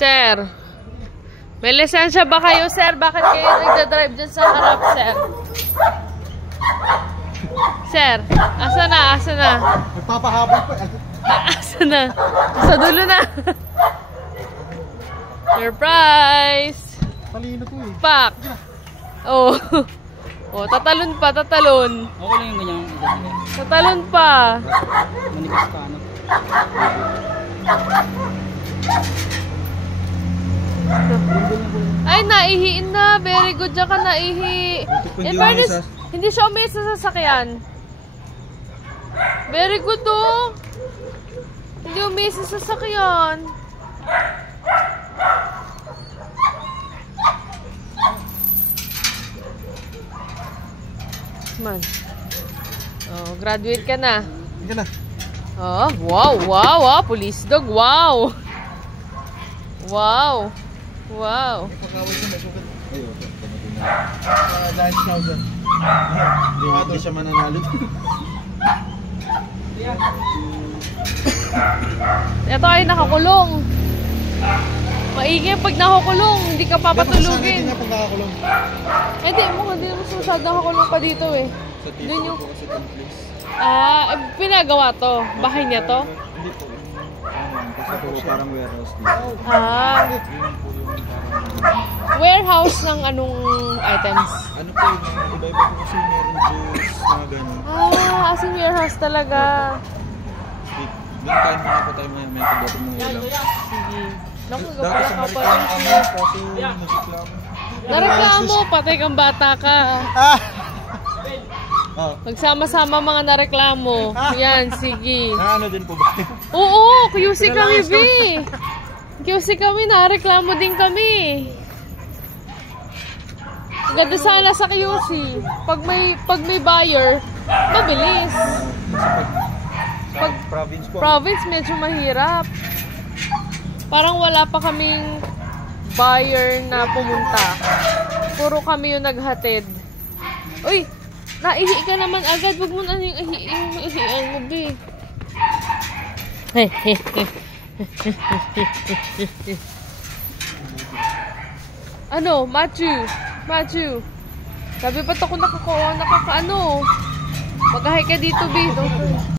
Sir, may lisensya ba kayo, sir? Bakit kayo nagdadrive dyan sa harap, sir? Sir, asa na? Asa na? Nagpapahabol pa. Asa na? Sa dulo na. Surprise! Talino to eh. Pak! Oh. Oh, tatalon pa, tatalon. Okay lang yung ganyan. Tatalon pa. Manigas ka, ano? Ay, naihiin na. Very good dyan ka naihi. In fairness, hindi siya umis sa sasakyan. Very good oh. Hindi umis sa sasakyan. Man. Oh, graduate ka na. Hindi na. Oh, wow, wow, wow. Police dog, wow. Wow. Wow. Pagkawal siya, may sugat. Ay, okay. Dahil thousand. Hindi siya mananalo. Ito ay nakakulong. Maigi pag nakakulong, hindi ka papatulugin. Hindi pag nakakulong. Hindi mo susad nakakulong pa dito eh. Sa tipo Dun yung... po kasi itong place. Ah, pinagawa to. Bahay niya to? Hindi po. Kasi po parang warehouse dito. Ah, Yun po yung parang... warehouse ng anong items? Ano po yun? Iba-iba po kasi meron juice, mga ganun. Ah, as in warehouse talaga. Bintayin mo na po tayo may pagdating ng ulam. Sige. Naku, Dati sa kapala ka pa Marikina rin kami, siya. kaso nasiklamo. Nareklamo, patay kang bata ka. Ah! Magsama-sama mga nareklamo. Yan, sige. Ano din po ba? Oo, QC kami, B. QC kami, nareklamo din kami. Ganda sana sa QC. Pag may buyer, mabilis. Pag province po. Province, medyo mahirap. Parang wala pa kaming buyer na pumunta. Puro kami yung naghatid. Uy, naihi ka naman agad. Huwag mo na yung ihian mo, B. Ano? Matthew. Sabi ba't ako nakakaano? Mag-hi ka dito, B.